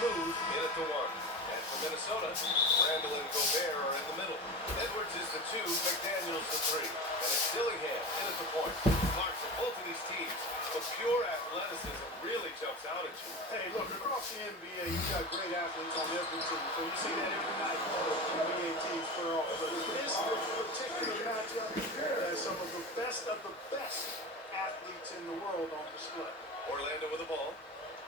smooth in at the 1. And for Minnesota, Randall and Gobert are in the middle. Edwards is the 2, McDaniels the 3. And it's Dillingham in at the point. Mark, for both of these teams, the pure athleticism really jumps out at you. Hey, look, across the NBA, you've got great athletes on every team. So you see that every night. NBA teams put off. But this particular matchup has some of the best athletes in the world on display. Orlando with the ball.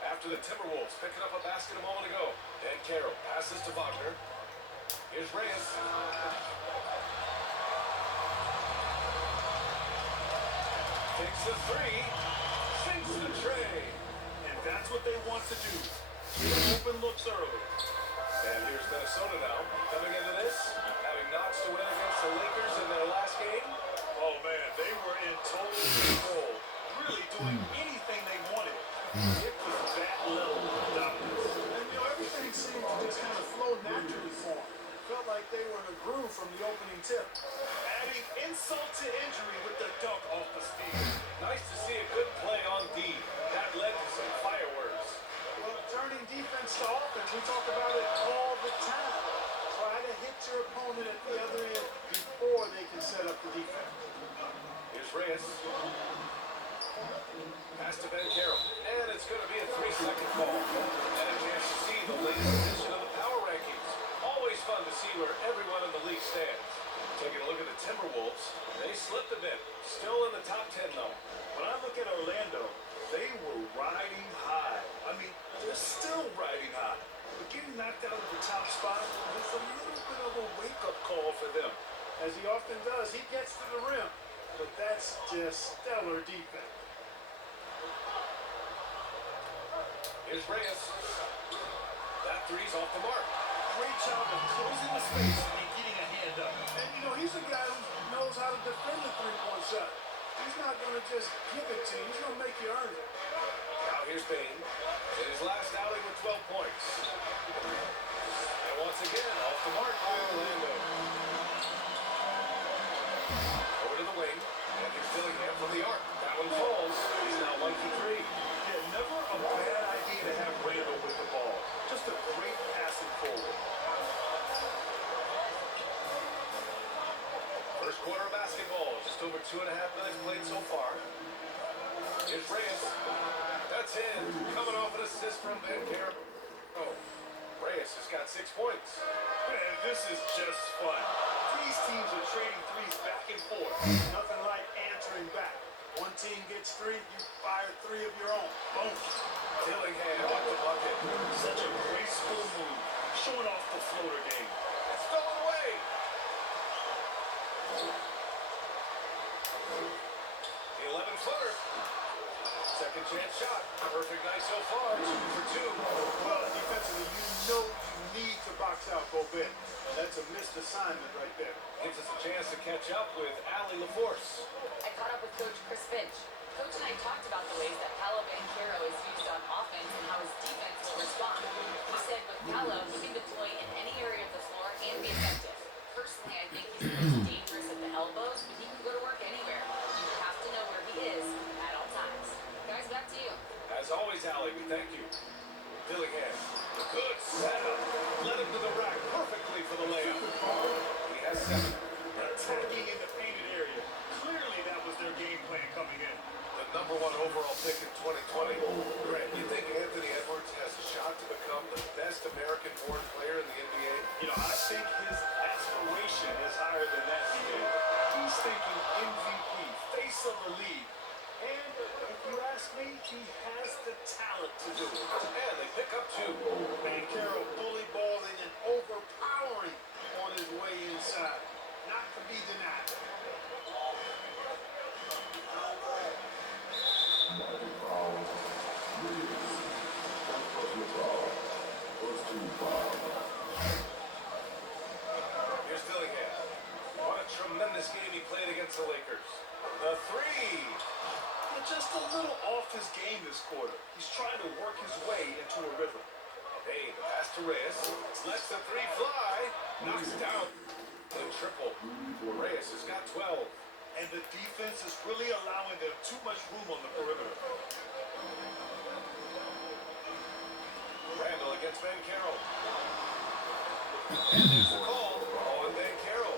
After the Timberwolves picking up a basket a moment ago. Dan Carroll passes to Wagner. Here's Reyes. Takes the 3. Sinks the tray. And that's what they want to do. Open looks early. And here's Minnesota now. Coming into this, having notched a win against the Lakers in their last game. Oh, man, they were in total control. Really doing anything they wanted. It was that level of dominance. And, everything seemed to just kind of flow naturally for them. Felt like they were in a groove from the opening tip. Adding insult to injury with the dunk off the speed. Nice to see a good play on D. That led to some fireworks. Well, turning defense to offense, we talk about it all the time. Try to hit your opponent at the other end before they can set up the defense. Here's Reyes. Pass to Ben Carroll. And it's going to be a 3-second call. And a chance to see the latest edition of the power rankings. Always fun to see where everyone in the league stands. Taking a look at the Timberwolves, they slipped a bit. Still in the top 10, though. When I look at Orlando, they were riding high. I mean, they're still riding high. But getting knocked out of the top spot is a little bit of a wake-up call for them. As he often does, he gets to the rim. But that's just stellar defense. Here's Reyes. That 3's off the mark. Great job of closing the space and getting a hand up. And, he's a guy who knows how to defend the three-point shot. He's not going to just give it to you. He's going to make you earn it. Now here's Bain. In his last outing with 12 points. And once again, off the mark by Orlando. Over to the wing. And here's Dillingham from the arc. That one falls. He's now 1 for 3. Yeah, never a bad idea to have Randall with the ball. Just a great passing forward. First quarter of basketball. Just over 2.5 minutes played so far. Here's Reyes. That's in. Coming off an assist from Ben Carroll. Oh, Reyes has got 6 points. Man, this is just fun. These teams are trading threes back and forth. Nothing like answering back. One team gets 3, you fire 3 of your own. Boom. Dillingham off the bucket. Such a graceful move. Showing off the floater game. It's stolen away. The 11-footer. Second chance shot. Perfect night so far. 2 for 2. Well, defensively, you need to box out Gobert. That's a missed assignment right there. Gives us a chance to catch up with Allie LaForce. I caught up with Coach Chris Finch. Coach and I talked about the ways that Paolo Banchero is used on offense and how his defense will respond. He said with Paolo, he can deploy in any area of the floor and be effective. Personally, I think he's the most dangerous at the elbows, but he can go to work anywhere. You have to know where he is at all times. Guys, back to you. As always, Allie, we thank you. Dillingham, the good setup. Led him to the rack perfectly for the layup. He has 7. Attacking in the painted area. Clearly, that was their game plan coming in. The number 1 overall pick in 2020. Grant, you think Anthony Edwards has a shot to become the best American-born player in the NBA? I think his aspiration is higher than that today. He's thinking MVP, face of the league. And if you ask me, he has the talent to do it. And they pick up 2. Banchero bully balling and overpowering on his way inside. Not to be denied. Here's Dillingham. What a tremendous game he played against the Lakers. The 3. Just a little off his game this quarter. He's trying to work his way into a rhythm. Hey, the pass to Reyes. Lets the 3 fly. Knocks down the triple. Reyes has got 12. And the defense is really allowing them too much room on the perimeter. Randall against It's Ben Carroll. And there's the call on Ben Carroll.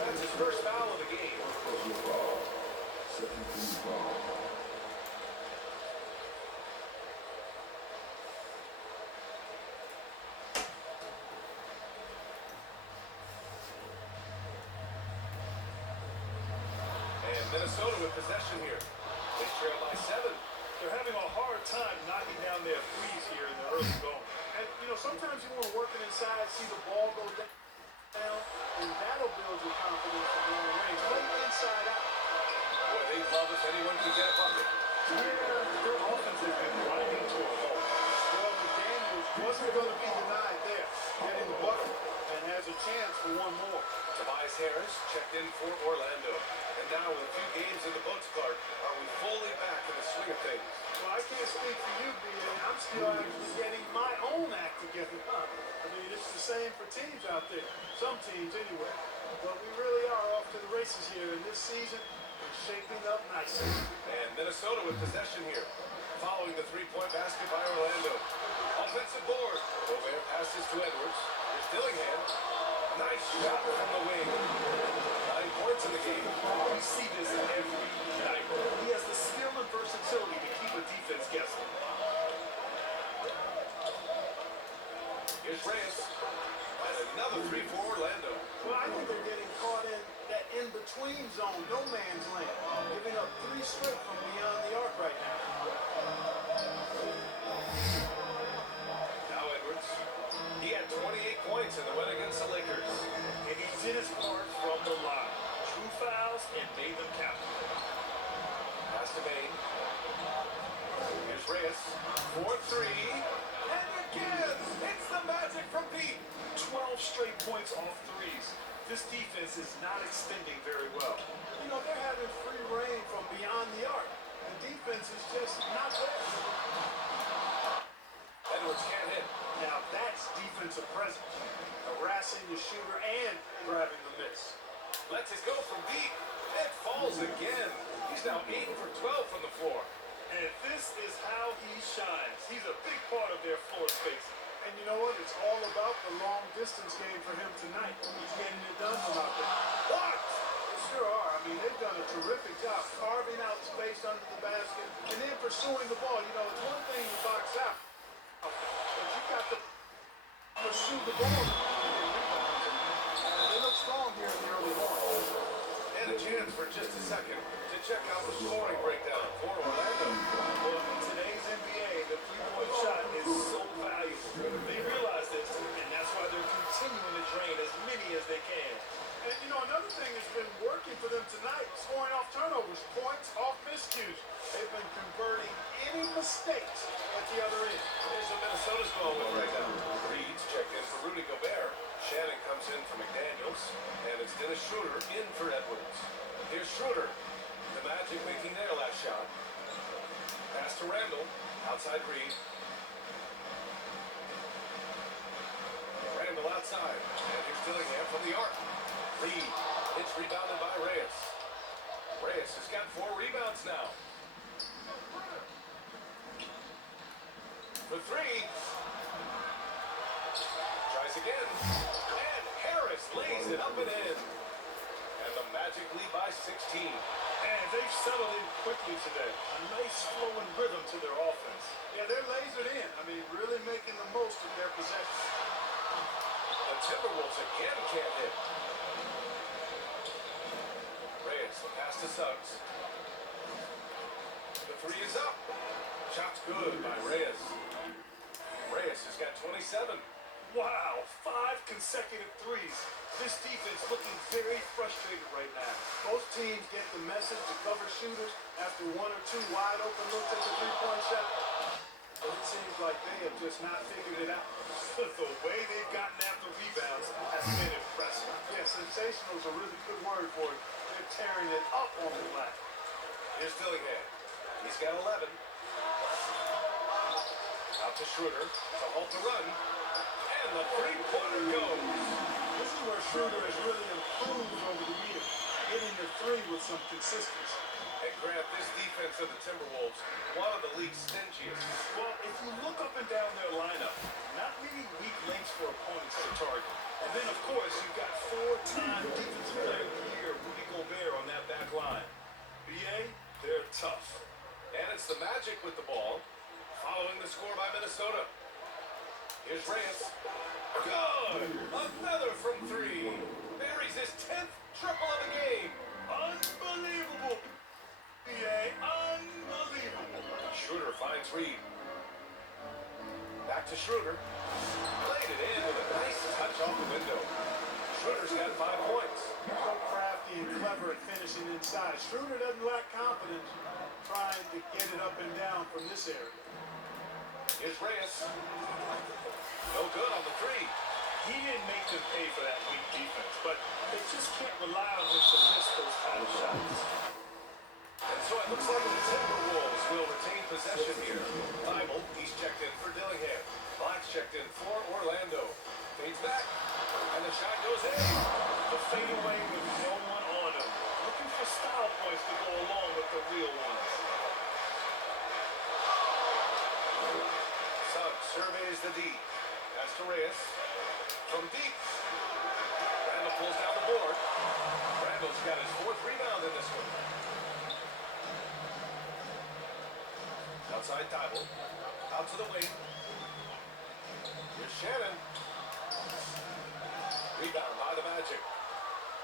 That's his first foul of the game. And Minnesota with possession here. They trail by 7. They're having a hard time knocking down their threes here in the early going. And, you know, sometimes you want to work it inside, see the ball go down, and that'll build your confidence from long range. Play inside out. Boy, they'd love if anyone could get a bucket. Yeah, their offense has been grinding to a halt. Well, McDaniels wasn't going to be denied there, getting the bucket, and has a chance for one more. Tobias Harris checked in for Orlando. And now with a few games in the books, Clark, are we fully back in the swing of things? Well, I can't speak for you, B.A. I'm still actually getting my own act together. I mean, it's the same for teams out there. Some teams, anyway. But we really are off to the races here, and this season is shaping up nicely. And Minnesota with possession here. Following the three-point basket by Orlando. Offensive board. Gobert passes to Edwards. Here's Dillingham. Nice shot from the wing. 9 points in the game. We see this every night. He has the skill and versatility to keep a defense guessing. Here's Reyes. And another 3 for Orlando. Well, I think they're getting caught in that in-between zone, no man's land, giving up 3 straight from beyond the arc right now. Now Edwards. He had 28 points in the win against the Lakers. And he did his part from the line. Drew fouls and made them count. Pass to Bain. Here's Reyes. 4-3. And again, it's the Magic from deep. 12 straight points off threes. This defense is not extending very well. You know, they're having free reign from beyond the arc. The defense is just not there. Edwards can't hit. Now that's defensive presence. Harassing the shooter and grabbing the miss. Lets it go from deep. It falls again. He's now 8 for 12 from the floor. And this is how he shines. He's a big part of their floor space. And you know what? It's all about the long distance game for him tonight. He's getting it done from out there. What? They sure are. I mean, they've done a terrific job carving out space under the basket and then pursuing the ball. You know, it's one thing to box out, but you got to pursue the ball. And they look strong here in the early morning. And a chance for just a second to check out the scoring breakdown for Orlando. Well, in today's NBA, the three-point shot is so valuable. They realize this, and that's why they're continuing to drain as many as they can. And, you know, another thing that's been working for them tonight, scoring off turnovers, points off miscues. They've been converting any mistakes at the other end. Here's what Minnesota's going with right now. Reed's checked in for Rudy Gobert. Shannon comes in for McDaniels. And it's Dennis Schroeder in for Edwards. Here's Schroeder. The Magic making their last shot. Pass to Randall. Outside Reed. Randall outside. And here's Dillingham from the arc. Reed. It's rebounded by Reyes. Reyes has got 4 rebounds now. For 3. Tries again. And Harris lays it up and in. And the Magic lead by 16. And they've settled in quickly today. A nice flowing rhythm to their offense. Yeah, they're lasered in. I mean, really making the most of their possession. The Timberwolves again can't hit. Reyes, the pass to Suggs. The 3 is up. Shot's good by Reyes. Reyes has got 27. Wow, 5 consecutive threes. This defense looking very frustrated right now. Both teams get the message to cover shooters after 1 or 2 wide open looks at the three-point shot. But it seems like they have just not figured it out. The way they've gotten after rebounds has been impressive. Yeah, sensational is a really good word for it. They're tearing it up on the glass. Here's Dillingham. He's got 11. Out to Schroeder to halt the run. And the three-pointer goes. This is where Schroeder has really improved over the years, hitting the 3 with some consistency. And Grant, this defense of the Timberwolves, one of the league's stingiest. Well, if you look up and down their lineup, not target. And then, of course, you've got four-time Defensive Player of the Year, Rudy Gobert, on that back line. BA, they're tough. And it's the Magic with the ball, following the score by Minnesota. Here's Reyes. Good! Another from three. Buries his 10th triple of the game. Unbelievable, BA. Unbelievable. Schroeder finds Reed. Back to Schroeder. Played it in with a nice touch off the window. Schroeder's got 5 points. So crafty and clever at finishing inside. Schroeder doesn't lack confidence trying to get it up and down from this area. Here's Reyes. No good on the three. He didn't make them pay for that weak defense, but they just can't rely on him to miss those kind of shots. And so it looks like the Timberwolves will retain possession here. Bible, he's checked in for Dillingham. Black's checked in for Orlando. Fades back, and the shot goes in. The fadeaway with no one on him. Looking for style points to go along with the real ones. Suggs surveys the D. Pass to Reyes. From deep. Randall pulls down the board. Randall's got his 4th rebound in this one. Outside Thibault. Out to the wing. Here's Shannon. Rebound by the Magic.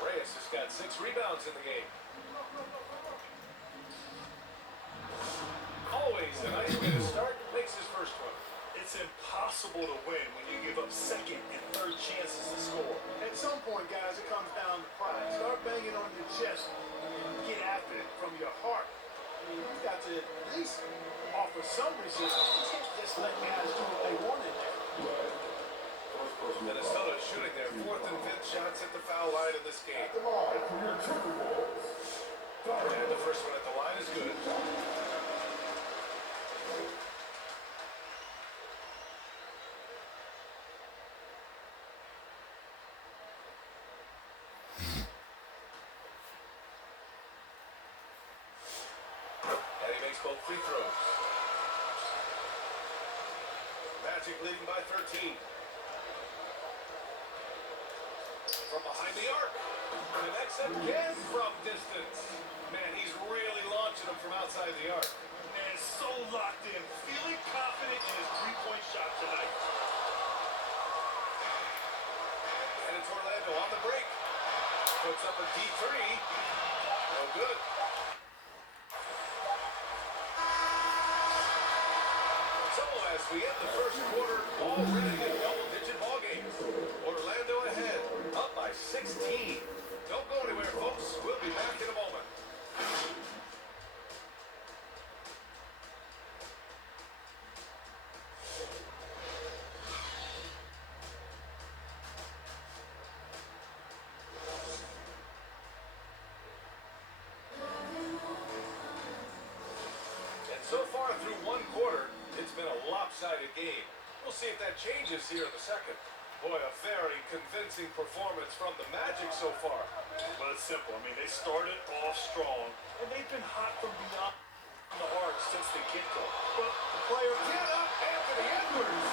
Reyes has got 6 rebounds in the game. Always a nice way to start. Makes his first one. It's impossible to win when you give up second and third chances to score. At some point, guys, it comes down to pride. Start banging on your chest and get after it from your heart. I mean, you've got to at least offer some resistance. You can't just let guys do what they want in there. Minnesota shooting their 4th and 5th shots at the foul line in this game. And the first one at the line is good. And he makes both free throws. Magic leading by 13. From behind the arc. Connects again from distance. Man, he's really launching them from outside the arc. Man, so locked in. Feeling confident in his three-point shot tonight. And it's Orlando on the break. Puts up a deep three. No good. So as we end the first quarter, already in double-digit ball games. Orlando ahead, up by 16. Don't go anywhere, folks. We'll be back in a moment. And so far through one quarter, it's been a lopsided game. We'll see if that changes here in the second. Boy, a very convincing performance from the Magic so far. Well, it's simple. I mean, they started off strong, and they've been hot from beyond the arc since the get-go. But the player... Get up, Anthony Edwards!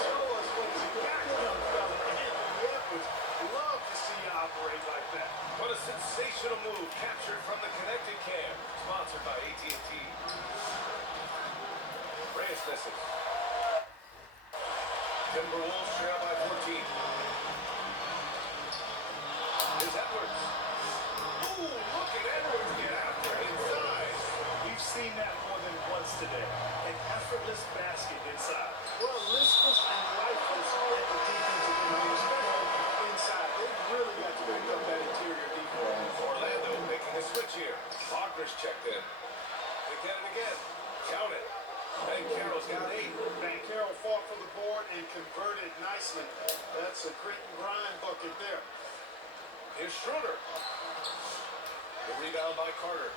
Show us what you got, young fella. Anthony Edwards, love to see you operate like that. What a sensational move captured from the connected cam. Sponsored by AT&T. Reyes misses. Timberwolves trail by 14. Here's Edwards. Ooh, look at Edwards get after inside. We've seen that more than once today. An effortless basket inside. Well, listless and lifeless at the defensive end, especially inside. They've really got to pick up that interior defense. Orlando making a switch here. Wagner's checked in. They get it again. Count it. Ben Carroll's got 8. Van Carroll fought for the board and converted nicely. That's a grit and grind bucket there. Here's Schroeder. The rebound by Carter.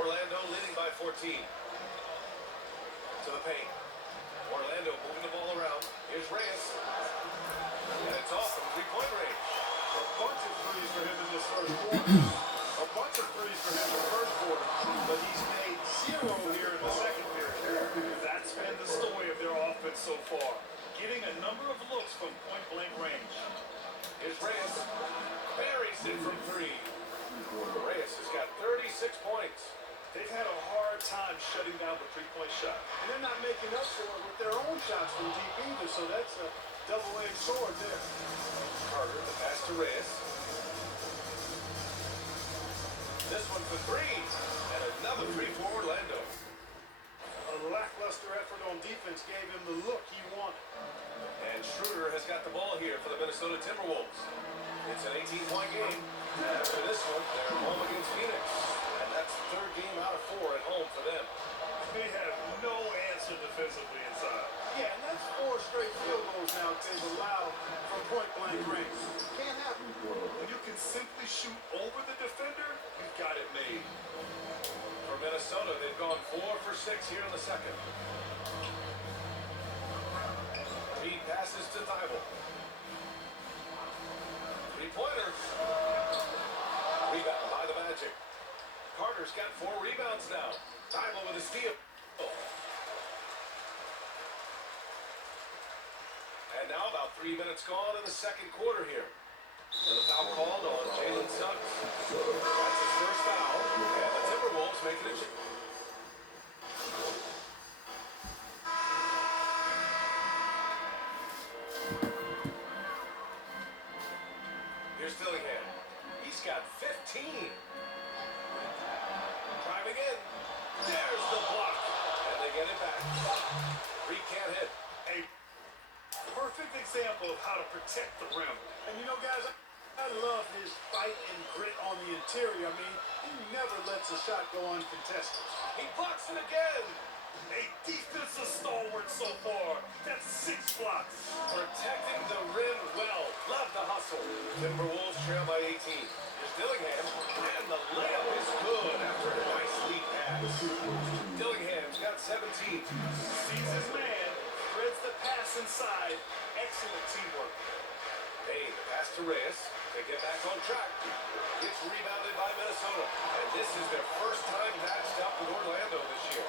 Orlando leading by 14. To the paint. Orlando moving the ball around. Here's Reyes. And it's off from three-point range. A bunch of threes for him in this first quarter. A bunch of threes for him in the first quarter. But he's made 0 here in the second period. That's been the story of their offense so far. getting a number of looks from point-blank range. Here's Reyes. Buries it from three. Reyes has got 36 points. They've had a hard time shutting down the three-point shot. And they're not making up for it with their own shots from deep either, so that's a double-edged sword there. Carter, the pass to Reyes. This one for three. And another three for Orlando. A lackluster effort on defense gave him the look he wanted. And Schroeder has got the ball here for the Minnesota Timberwolves. It's an 18-point game. After this one, they're home against Phoenix. And that's the third game out of 4 at home for them. They have no answer defensively inside. Yeah, and that's 4 straight field goals now they've allowed from point-blank range. Can't happen. When you can simply shoot over the defender, you've got it made. For Minnesota, they've gone 4 for 6 here in the second. Reed passes to Thibault. Three-pointers. Rebound by the Magic. Carter's got 4 rebounds now. Thibault with a steal. And now about 3 minutes gone in the second quarter here. And the foul called on Jalen Suggs. That's his first foul. And the Timberwolves making it. Here's Dillingham. He's got 15. Driving in. There's the block. And they get it back. Reed can't hit. A perfect example of how to protect the rim. And you know, guys, I love his fight and grit on the interior. I mean, he never lets a shot go uncontested. He blocks it again. A defensive stalwart so far. That's 6 blocks. Protecting the rim well. Love the hustle. Timberwolves trail by 18. Here's Dillingham. And the layup is good after a nice lead pass. Dillingham's got 17. Sees his man. Threads the pass inside. Excellent teamwork. Payne, the pass to Reyes. They get back on track. It's rebounded by Minnesota. And this is their first time matched up with Orlando this year.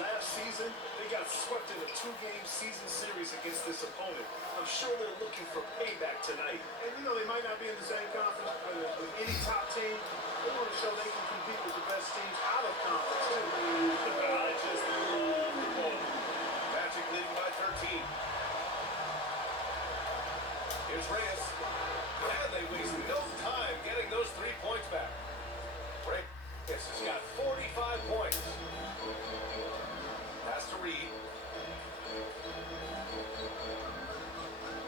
Last season, they got swept in a 2-game season series against this opponent. I'm sure they're looking for payback tonight. And you know, they might not be in the same conference with any top team. They want to show they can compete with the best teams out of conference. I just love the ball. Magic leading by 13. Here's Reyes. And they waste no time getting those 3 points back. Reyes has got 45 points. Pass to Reed.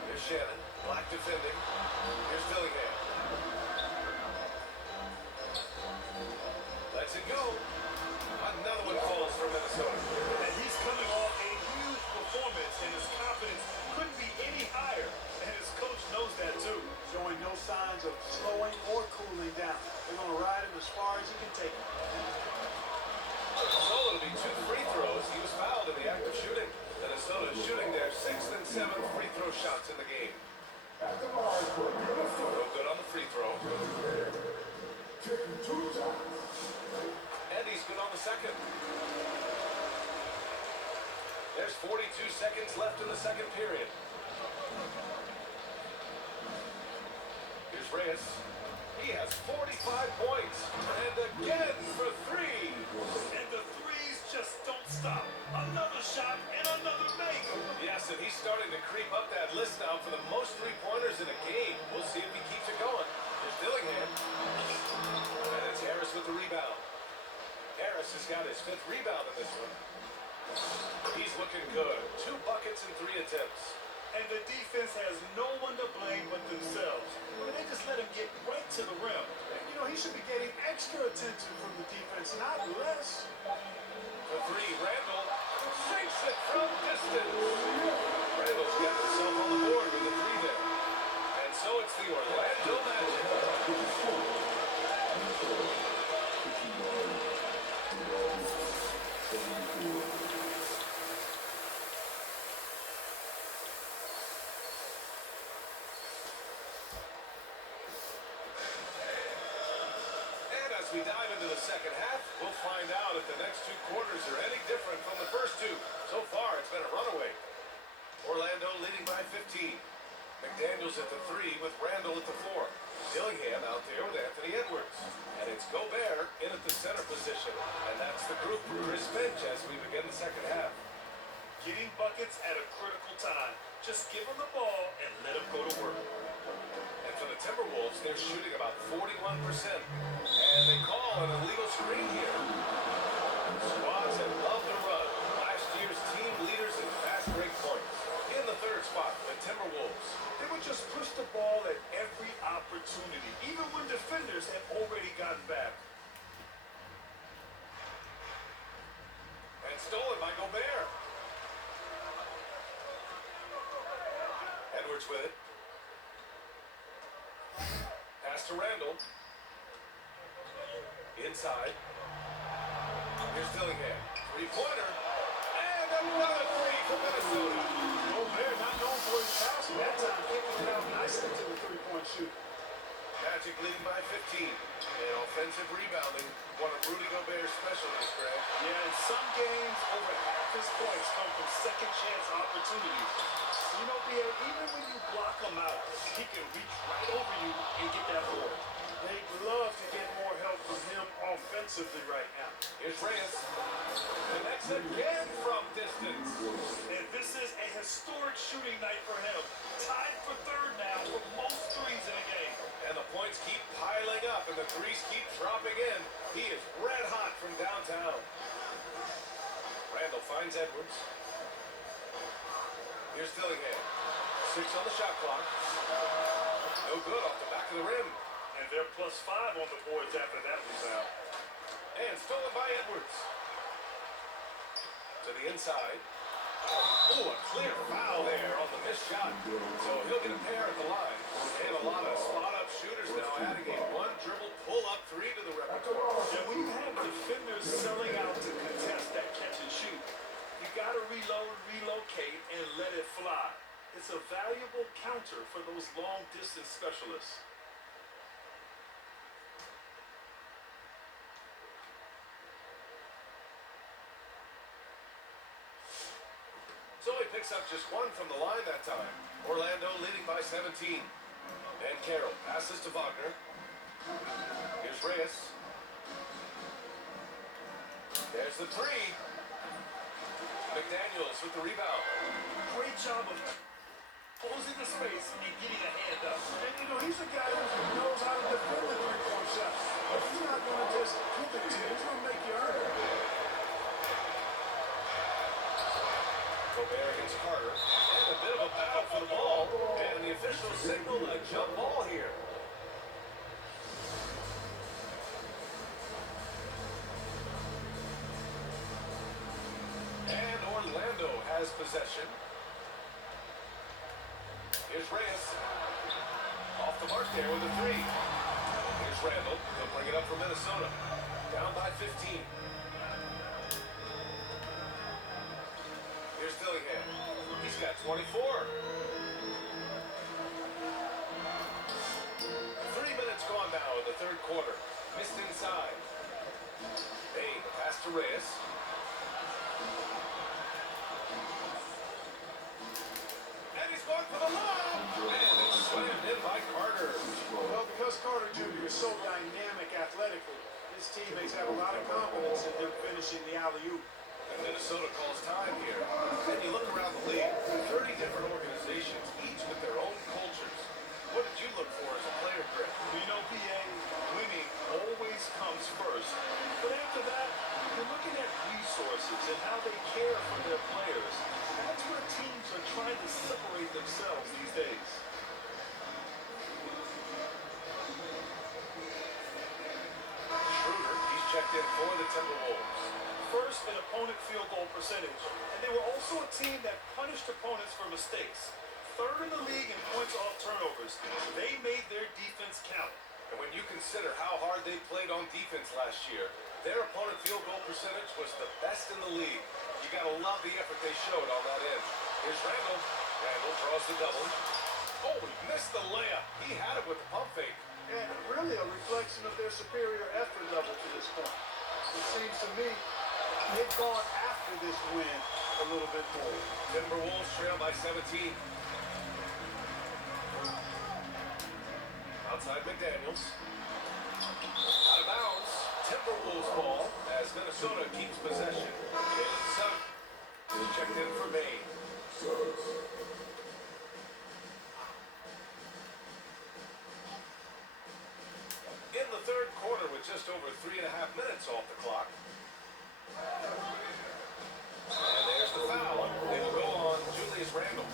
Here's Shannon. Black defending. Here's Dillingham. Lets it go. Another one falls for Minnesota. And he's coming off a huge performance, and his confidence couldn't be any higher. And his coach knows that too. Showing no signs of slowing or cooling down. They're going to ride him as far as he can take him. So it'll be 2 free throws. He was fouled in the act of shooting. Minnesota is shooting their 6th and 7th free throw shots in the game. No good on the free throw. And he's good on the second. There's 42 seconds left in the second period. Here's Reyes. He has 45 points. And again for 3. And the threes just don't stop. Another shot and another make. Yes, and he's starting to creep up that list now for the most 3-pointers in a game. We'll see if he keeps it going. There's Dillingham. And it's Harris with the rebound. Harris has got his 5th rebound in this one. He's looking good. 2 buckets and 3 attempts. And the defense has no one to blame but themselves. They just let him get right to the rim. And, you know, he should be getting extra attention from the defense, not less. The 3, Randall sinks it from distance. Randall's got himself on the board with a 3 there. And so it's the Orlando Magic. We dive into the second half. We'll find out if the next 2 quarters are any different from the first 2. So far, it's been a runaway. Orlando leading by 15. McDaniels at the 3 with Randall at the 4. Dillingham out there with Anthony Edwards. And it's Gobert in at the center position. And that's the group for Chris Finch as we begin the second half. Getting buckets at a critical time. Just give them the ball and let them go to work. And for the Timberwolves, they're shooting about 41%. And they call an illegal screen here. Squads that love to run. Last year's team leaders in fast break points. In the third spot, the Timberwolves. They would just push the ball at every opportunity, even when defenders had already gotten back. And stolen by Gobert. Edwards with it. Pass to Randall. Inside. Here's Dillingham. Three-pointer. And another three for Minnesota. Gobert not known for his passing. That time kicking it out nicely to the three-point shooter. Magic leading by 15. And offensive rebounding, one of Rudy Gobert's specialties, Greg. Yeah, in some games, over half his points come from second chance opportunities. You know, BA, even when you block him out, he can reach right over you and get that board. They'd love to get more help from him offensively right now. Here's Reyes. Connects again from distance. And this is a historic shooting night for him. Tied for third now for most threes in a game. And the points keep piling up and the threes keep dropping in. He is red hot from downtown. Randall finds Edwards. Here's Dillingham. 6 on the shot clock. No good off the back of the rim. And they're +5 on the boards after that rebound. And stolen by Edwards. To the inside. Oh, a clear foul there on the missed shot. So he'll get a pair at the line. And a lot of spot-up shooters now adding a one-dribble pull-up three to the repertoire. Yeah, when you have defenders selling out to contest that catch and shoot, you got to reload, relocate, and let it fly. It's a valuable counter for those long-distance specialists. So he picks up just one from the line that time. Orlando leading by 17. And Carroll passes to Wagner. Here's Reyes. There's the three. McDaniels with the rebound. Great job of closing the space and getting a hand up. And you know, he's a guy who knows how to defend the three-point shot. But he's not going to just give it to you. He's going to make you earn it. Gobert hits Carter. And a bit of a battle for the ball. And the officials signal a jump ball here. And Orlando has possession. Here's Reyes. Off the mark there with a three. Here's Randall. He'll bring it up for Minnesota. Down by 15. Here's Dillingham. He's got 24. 3 minutes gone now in the third quarter. Missed inside. Bain, pass to Reyes. And he's going for the lob. And it's slammed in by Carter. Well, because Carter Jr. is so dynamic athletically, his teammates have a lot of confidence in him finishing the alley-oop. And Minnesota calls time here. And you look around the league, 30 different organizations, each with their own cultures. What did you look for as a player, Greg? You know, BA, winning always comes first. But after that, you're looking at resources and how they care for their players. That's where teams are trying to separate themselves these days. Schroeder, he's checked in for the Timberwolves. First in opponent field goal percentage, and they were also a team that punished opponents for mistakes. Third in the league in points off turnovers. They made their defense count. And when you consider how hard they played on defense last year, their opponent field goal percentage was the best in the league. You gotta love the effort they showed on that end. Here's Randall. Randall draws the double. Oh, he missed the layup. He had it with the pump fake. And really a reflection of their superior effort level to this point. It seems to me they've gone after this win a little bit more. Timberwolves trail by 17. Outside McDaniels. Out of bounds. Timberwolves ball as Minnesota keeps possession. Jalen Suggs checked in for Maine. In the third quarter with just over 3.5 minutes off the clock. And there's the foul. It will go on Julius Randle.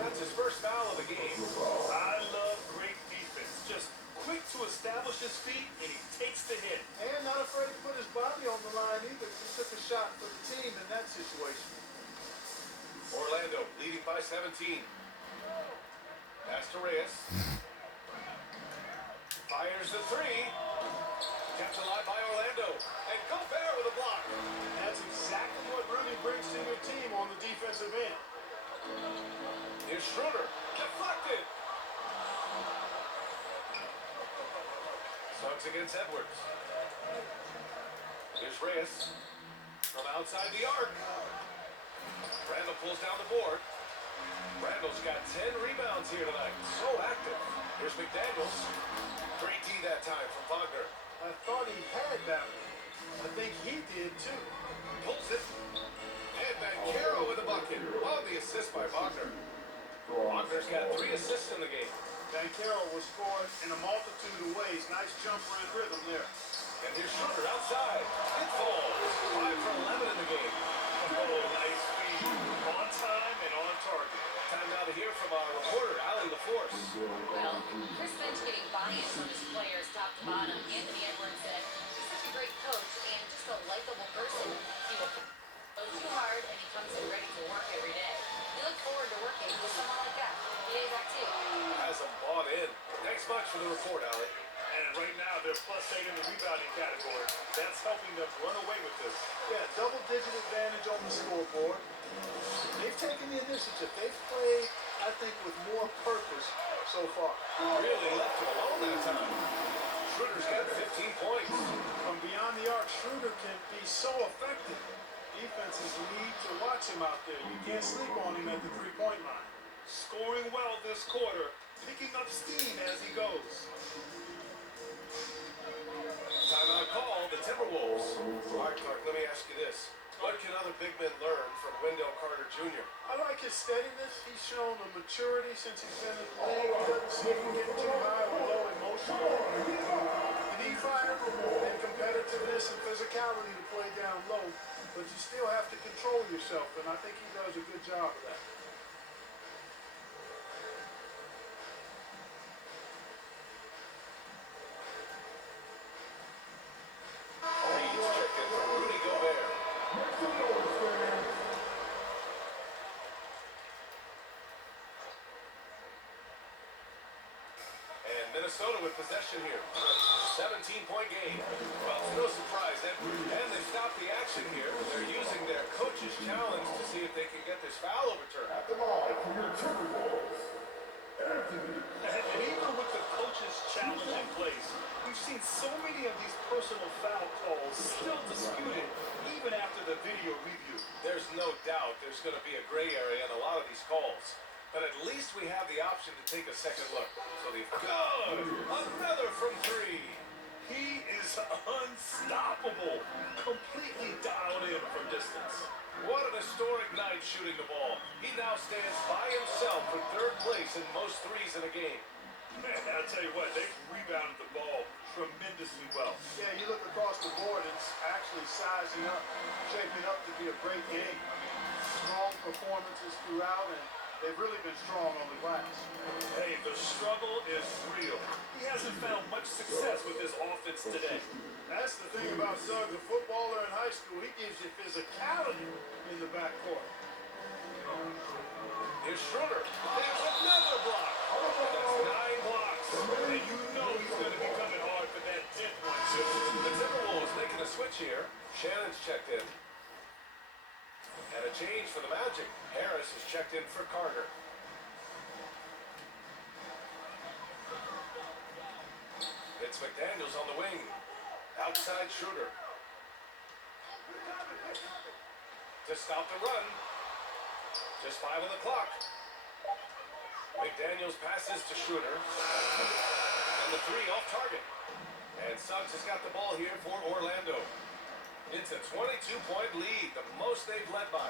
That's his first foul of the game. I love great defense. Just quick to establish his feet, and he takes the hit. And not afraid to put his body on the line either. He took a shot for the team in that situation. Orlando leading by 17. Pass to Reyes. Fires the three. Kept alive by Orlando. And Gobert with a block. That's exactly what Rudy brings to your team on the defensive end. Here's Schroeder. Deflected. Suggs against Edwards. Here's Reyes. From outside the arc. Randall pulls down the board. Randall's got 10 rebounds here tonight. So active. Here's McDaniels. Great D that time from Wagner. I thought he had that one. I think he did too. Pulls it. And Banchero with a bucket. On the assist by Wagner. Wagner's got 3 assists in the game. Banchero was scored in a multitude of ways. Nice jumper and rhythm there. And here's Schroeder outside. It falls. 5 for 11 in the game. Oh, nice feed. On time and on target. Time now to hear from our reporter, Allie LaForce. Well, Chris Finch getting buy-in from his players top to bottom. Anthony Edwards said he's such a great coach and just a likable person. He will go too hard and he comes in ready to work every day. We look forward to working with someone like that. Yeah, back to you. Has them bought in. Thanks much for the report, Allie. And right now, they're +8 in the rebounding category. That's helping them run away with this. Yeah, double-digit advantage on the scoreboard. They've taken the initiative. They've played, I think, with more purpose so far. Really left him alone that time. Schroeder's got 15 points. From beyond the arc, Schroeder can be so effective. Defenses need to watch him out there. You can't sleep on him at the three-point line. Scoring well this quarter, picking up steam as he goes. Timeout call, the Timberwolves. All right, Clark, let me ask you this. What can other big men learn from Wendell Carter Jr.? I like his steadiness. He's shown a maturity since he's been in the league. He doesn't seem to get too high or low emotionally. You need fire and competitiveness and physicality to play down low, but you still have to control yourself, and I think he does a good job of that. Reed's checked in for Rudy Gobert. And Minnesota with possession here. 17-point game. Well, it's no surprise that, and they stopped the action here. They're using their coach's challenge to see if they can get this foul overturned. And even with the coach's challenge in place, we've seen so many of these personal foul calls still disputed, even after the video review. There's no doubt there's going to be a gray area in a lot of these calls. But at least we have the option to take a second look. So they've got another from 3. He is unstoppable, completely dialed in from distance. What an historic night shooting the ball. He now stands by himself for 3rd place in most threes in a game. Man, I'll tell you what, they've rebounded the ball tremendously well. Yeah, you look across the board, it's actually sizing up, shaping up to be a great game. Strong performances throughout, and they've really been strong on the glass. Hey, the struggle is real. He hasn't found much success with his offense today. That's the thing about Suggs, a footballer in high school. He gives you physicality in the backcourt. Here's Schroeder. There's another block. That's 9 blocks. And you know he's going to be coming hard for that 10th one, too. The Timberwolves making a switch here. Shannon's checked in. And a change for the Magic. Harris is checked in for Carter. It's McDaniels on the wing. Outside Schroeder. to stop the run. Just 5 on the clock. McDaniels passes to Schroeder. And the three off target. And Suggs has got the ball here for Orlando. It's a 22-point lead, the most they've led by.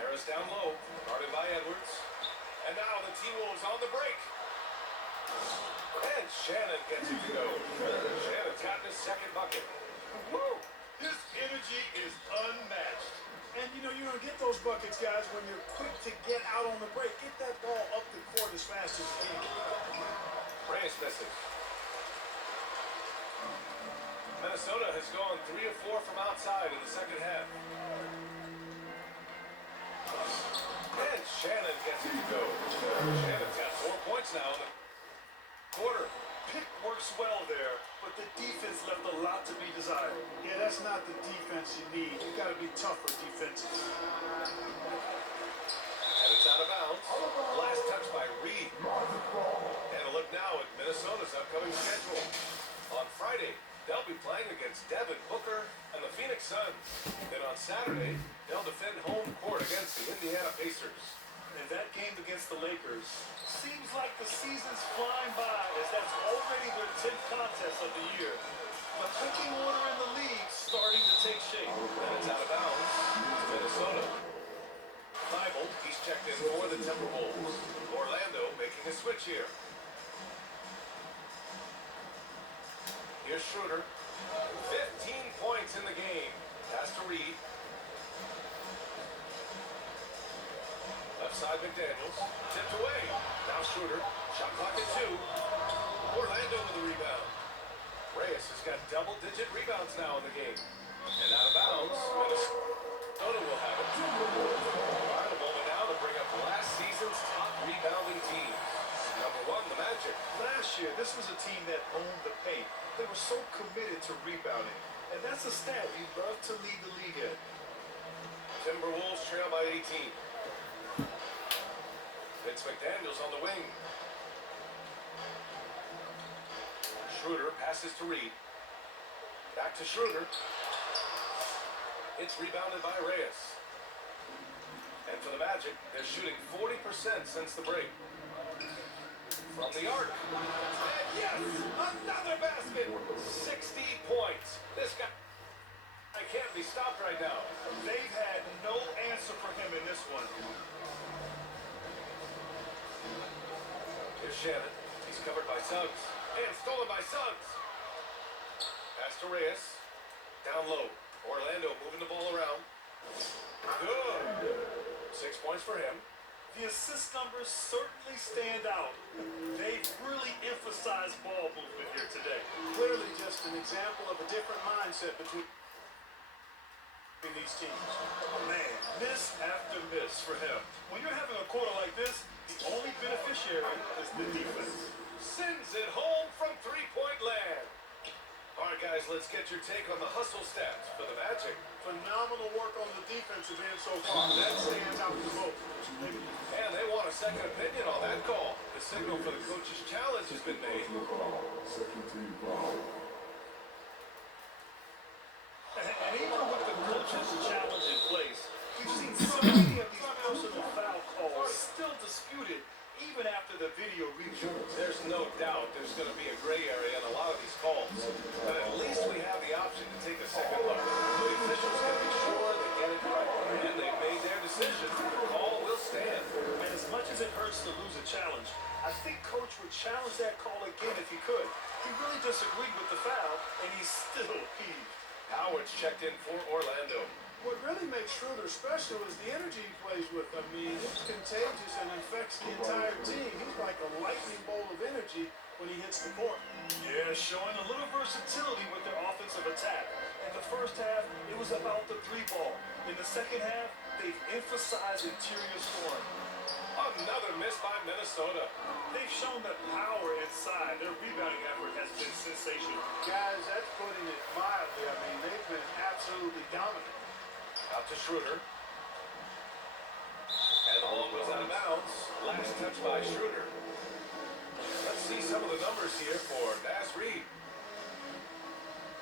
Harris down low, guarded by Edwards. And now the T-Wolves on the break. And Shannon gets it to go. Shannon's gotten his second bucket. Woo! His energy is unmatched. And you're going to get those buckets, guys, when you're quick to get out on the break. Get that ball up the court as fast as you can. Reyes misses. Minnesota has gone 3 of 4 from outside in the second half. And Shannon gets it to go. Shannon's got 4 points now in the quarter. Pick works well there, but the defense left a lot to be desired. Yeah, that's not the defense you need. You got to be tougher defenses. And it's out of bounds. Last touch by Reed. And a look now at Minnesota's upcoming schedule. On Friday, they'll be playing against Devin Booker and the Phoenix Suns. Then on Saturday, they'll defend home court against the Indiana Pacers. And that game against the Lakers seems like the season's flying by, as that's already their 10th contest of the year. The pecking order in the league starting to take shape. And it's out of bounds to Minnesota. Bible, he's checked in for the Timberwolves. Orlando making a switch here. Here's Schroeder. 15 points in the game. Pass to Reed. Left side McDaniels. Tipped away. Now Schroeder. Shot clock at 2. Orlando with the rebound. Reyes has got double-digit rebounds now in the game. And out of bounds. Minnesota will have it. Final moment now to bring up last season's top rebounding teams. Number 1, the Magic. Last year, this was a team that owned the paint. They were so committed to rebounding. And that's a stat we love to lead the league in. Timberwolves trail by 18. It's McDaniels on the wing. Schroeder passes to Reed. Back to Schroeder. It's rebounded by Reyes. And for the Magic, they're shooting 40% since the break. From the arc. And yes, another basket. 60 points. This guy can't be stopped right now. They've had no answer for him in this one. Here's Shannon. He's covered by Suggs. And stolen by Suggs. Pass to Reyes. Down low. Orlando moving the ball around. Good. 6 points for him. The assist numbers certainly stand out. They've really emphasized ball movement here today. Clearly just an example of a different mindset between these teams. Man, miss after miss for him. When you're having a quarter like this, the only beneficiary is the defense. Sends it home from three-point land. All right, guys, let's get your take on the hustle stats for the Magic. Phenomenal work on the defensive end so far. That stands out the most. And they want a second opinion on that call. The signal for the coach's challenge has been made. And even with the coach's challenge in place, we've seen so many of these personal foul calls still disputed even after the video review. There's no doubt there's going to be a gray area in a lot of these calls. But at least we have the option to take a second look. The officials can be sure they get it right. And they've made their decision. The call will stand. And as much as it hurts to lose a challenge, I think Coach would challenge that call again if he could. He really disagreed with the foul, and he's still peeved. Howard's checked in for Orlando. What really makes Schroeder special is the energy he plays with. I mean, it's contagious and infects the entire team. He's like a lightning bolt of energy when he hits the court. Yeah, showing a little versatility with their offensive attack. In the first half, it was about the three ball. In the second half, they've emphasized interior scoring. Another miss by Minnesota. They've shown that power inside. Their rebounding effort has been sensational. Guys, that's putting it mildly. I mean, they've been absolutely dominant. Out to Schroeder. And the ball goes out of bounds. Last touch by Schroeder. Let's see some of the numbers here for Naz Reid.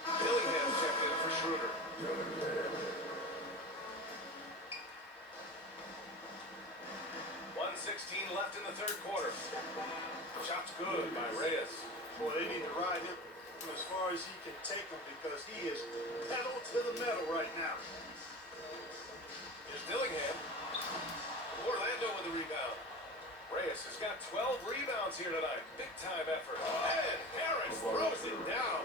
Billingham checked in for Schroeder. .116 left in the third quarter. Shot's good by Reyes. Boy, they need to ride him as far as he can take him because he is pedal to the metal right now. Here's Dillingham. Orlando with the rebound. Reyes has got 12 rebounds here tonight. Big time effort. And Harris throws it down.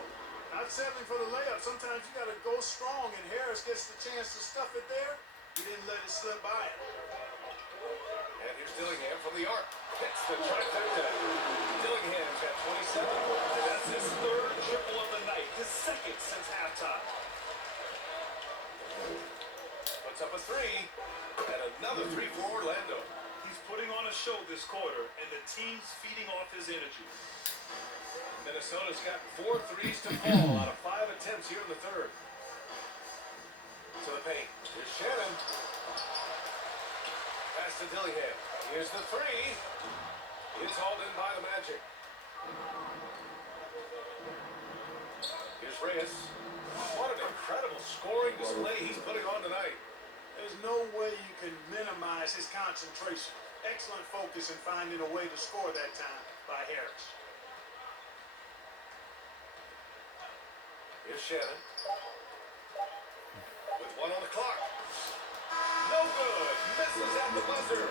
Not settling for the layup. Sometimes you got to go strong, and Harris gets the chance to stuff it there. He didn't let it slip by him. And here's Dillingham from the arc. Hits the trifecta. Dillingham's got 27. That's his third triple of the night, his second since halftime. Puts up a three. And another three for Orlando. He's putting on a show this quarter, and the team's feeding off his energy. Minnesota's got 4 threes to fall out of 5 attempts here in the third. To the paint. Here's Shannon. Pass to Dillingham. Here's the three. It's hauled in by the Magic. Here's Reyes. What an incredible scoring display he's putting on tonight. There's no way you can minimize his concentration. Excellent focus in finding a way to score that time by Harris. Here's Shannon. With 1 on the clock. No good. Misses at the buzzer.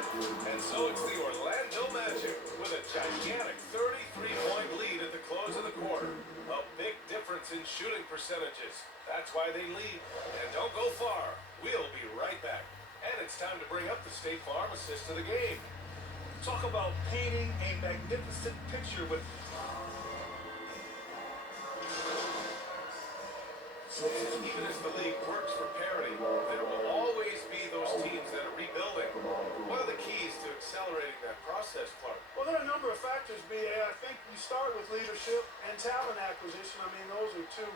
And so it's the Orlando Magic with a gigantic 33-point lead at the close of the quarter. A big difference in shooting percentages. That's why they lead. And don't go far. We'll be right back. And it's time to bring up the State Farm assist of the game. Talk about painting a magnificent picture with Even as the league works for parity, there will always be those teams that are rebuilding. What are the keys to accelerating that process, Clark? Well, there are a number of factors, B.A. I think you start with leadership and talent acquisition. I mean, those are two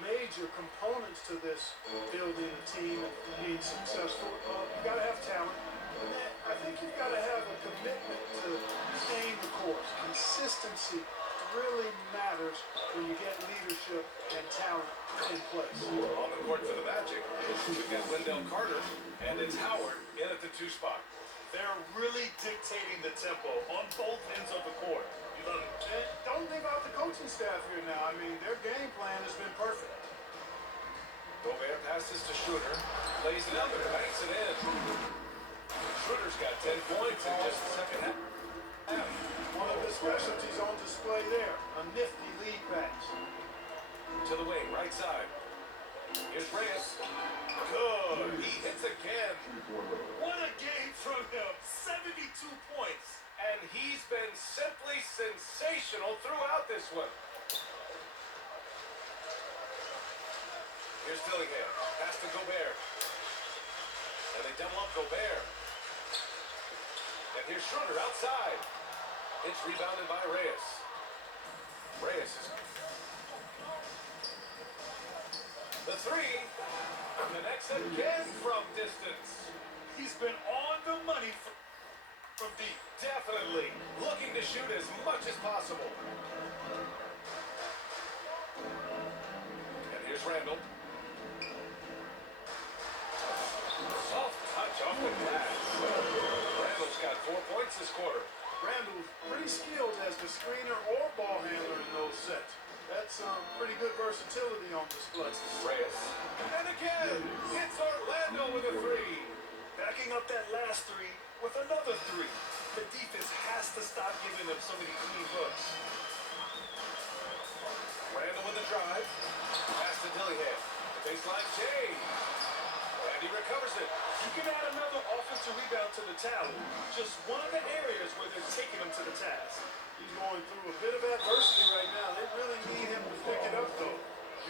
major components to this building a team and being successful. You got to have talent. And then I think you've got to have a commitment to staying the course. Consistency really matters when you get leadership and talent in place. On the court for the Magic, we've got Wendell Carter, and it's Howard in at the 2 spot. they're really dictating the tempo on both ends of the court. You love it. And don't leave out the coaching staff here now. I mean, their game plan has been perfect. Gobert passes to Schroeder, lays it up and banks it in. Schroeder's got 10 points in just the second half. One of his specialties on display there. A nifty lead pass. To the wing, right side. Here's Reyes. Good. He hits again. What a game from him. 72 points. And he's been simply sensational throughout this one. Here's Dillingham. Pass to Gobert. And they double up Gobert. And here's Schroeder outside. It's rebounded by Reyes. Reyes is... The three connects again from distance. He's been on the money from deep. Definitely looking to shoot as much as possible. And here's Randall. Soft touch off the glass. Randall's got 4 points this quarter. Randall's pretty skilled as the screener or ball handler in those sets. That's pretty good versatility on display. Reyes. And again, hits Orlando with a three. Backing up that last three with another three. The defense has to stop giving them so many clean looks. Randall with the drive. Pass to Dillingham. The baseline change. And he recovers it. You can add another offensive rebound to the tally. Just one of the areas where they're taking him to the task. He's going through a bit of adversity right now. They really need him to pick it up, though.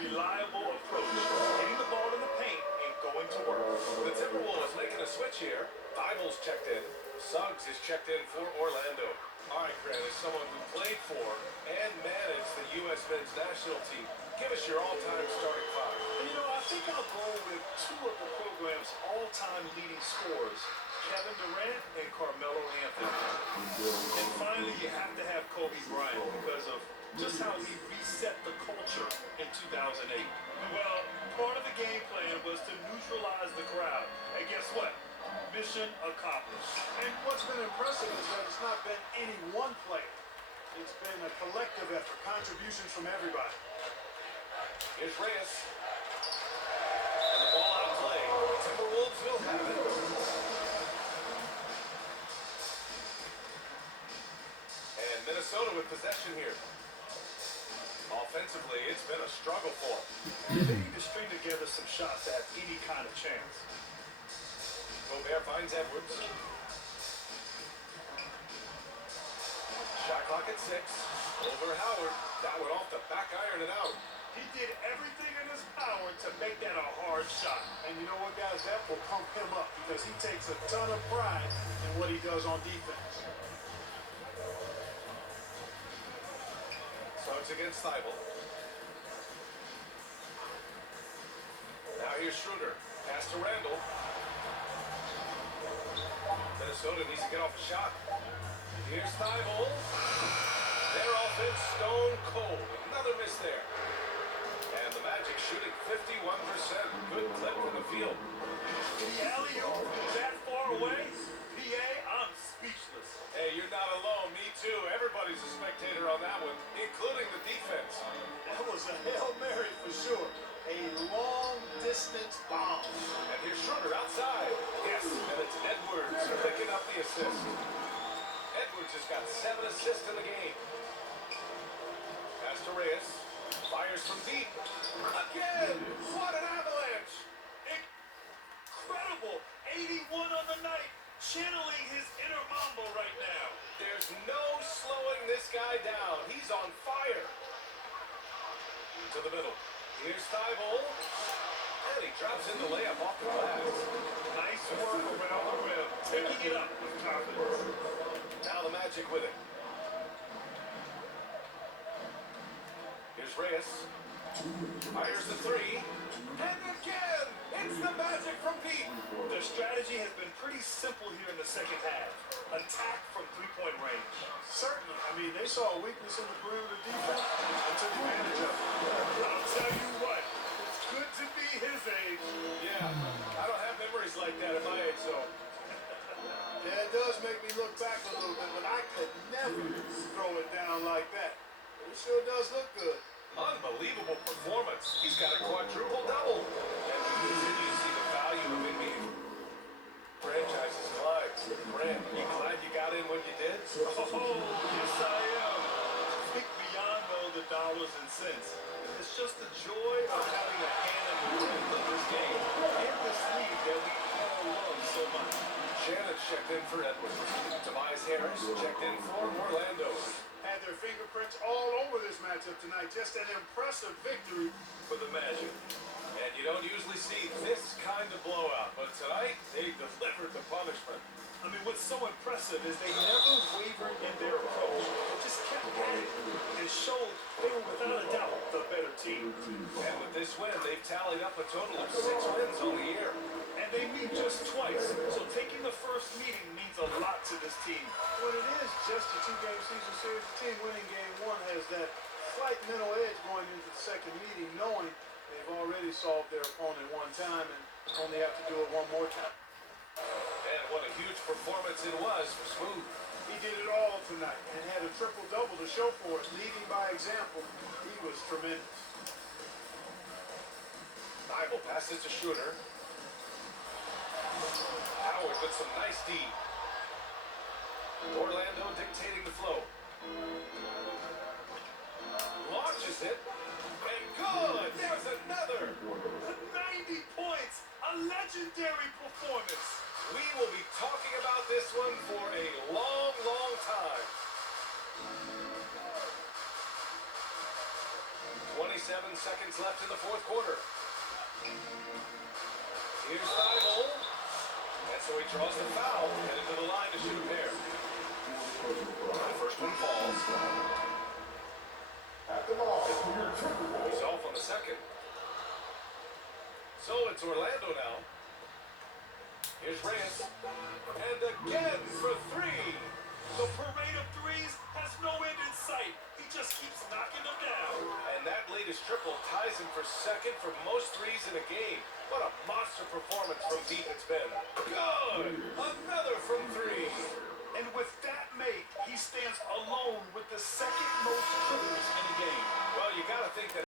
Reliable approach. Hitting the ball in the paint and going to work. The Timberwolves making a switch here. Bibles checked in. Suggs is checked in for Orlando. All right, Grant, as someone who played for and managed the U.S. men's national team, give us your all-time starting five. And you know, I think I'll go with two of the program's all-time leading scorers, Kevin Durant and Carmelo Anthony. And finally, you have to have Kobe Bryant because of just how he reset the culture in 2008. Well, part of the game plan was to neutralize the crowd. And guess what? Mission accomplished. And what's been impressive is that it's not been any one player. It's been a collective effort, contributions from everybody. Here's Reyes. And the ball out of play. Timberwolves will have it. And Minnesota with possession here. Offensively, it's been a struggle for them. They need to string together some shots to have any kind of chance. Gobert finds Edwards. Shot clock at 6. Over Howard. That one off the back iron and out. He did everything in his power to make that a hard shot. And you know what, guys? That will pump him up because he takes a ton of pride in what he does on defense. Suggs against Thibault. Now here's Schroeder. Pass to Randall. Minnesota needs to get off a shot. Here's Thibault. Their offense stone cold. Another miss there. And the Magic shooting 51%. Good clip from the field. The alley-oop that far away? PA, I'm speechless. Hey, you're not alone. Me too. Everybody's a spectator on that one, including the defense. That was a Hail Mary for sure. A long-distance bomb. And here's Schroeder outside. Yes, and it's Edwards picking up the assist. Edwards has got 7 assists in the game. Pass to Reyes. Fires from deep. Again! What an avalanche! Incredible! 81 on the night. Channeling his inner Mamba right now. There's no slowing this guy down. He's on fire. To the middle. Here's Thibault. And he drops in the layup off the glass. Nice work around the rim. Picking it up with confidence. Now the Magic with it. Here's Reyes. Fires the 3. And again! It's the Magic from Pete. Their strategy has been pretty simple here in the second half. Attack from three-point range. Certainly. I mean, they saw a weakness in the perimeter defense and took advantage of it. I'll tell you what, it's good to be his age. Yeah, I don't have memories like that at my age, so. Yeah, it does make me look back a little bit, but I could never throw it down like that. But it sure does look good. Unbelievable performance. He's got a quadruple double. And we continue to see the value of NBA franchises climb. Grant, you glad you got in when you did? Oh, yes I am. Think beyond though the dollars and cents. It's just the joy of having a hand in the ring of this game and this league that we all love so much. Shannon checked in for Edwards. Tobias Harris checked in for Orlando. Had their fingerprints all over this matchup tonight. Just an impressive victory For the Magic. And you don't usually see this kind of blowout, but tonight they delivered the punishment. I mean, what's so impressive is they never wavered in their approach. They just kept at it and showed they were without a doubt the better team. And with this win, they've tallied up a total of 6 wins on the year. And they meet just twice, so taking the first meeting means a lot to this team. when it is just a two-game season series. The team winning game one has that slight mental edge going into the second meeting, knowing they've already solved their opponent one time and only have to do it one more time. And what a huge performance it was for Smooth. He did it all tonight and had a triple-double to show for it, leading by example. He was tremendous. Bible passes to Schroeder. Howard with some nice D. Orlando dictating the flow. Launches it. And good! There's another! 90 points! A legendary performance! We will be talking about this one for a long, long time. 27 seconds left in the fourth quarter. Here's Thibault. And so he draws the foul, headed to the line to shoot a pair. The first one falls. He's off on the second. So it's Orlando now. Here's Reyes. And again for three. The parade of threes has no end in sight. He just keeps knocking them down. And that latest triple ties him for second for most threes in a game. What a monster performance from deep it's been. Good! Another from three. And with that make, he stands alone with the second most triples in a game. Well, you got to think that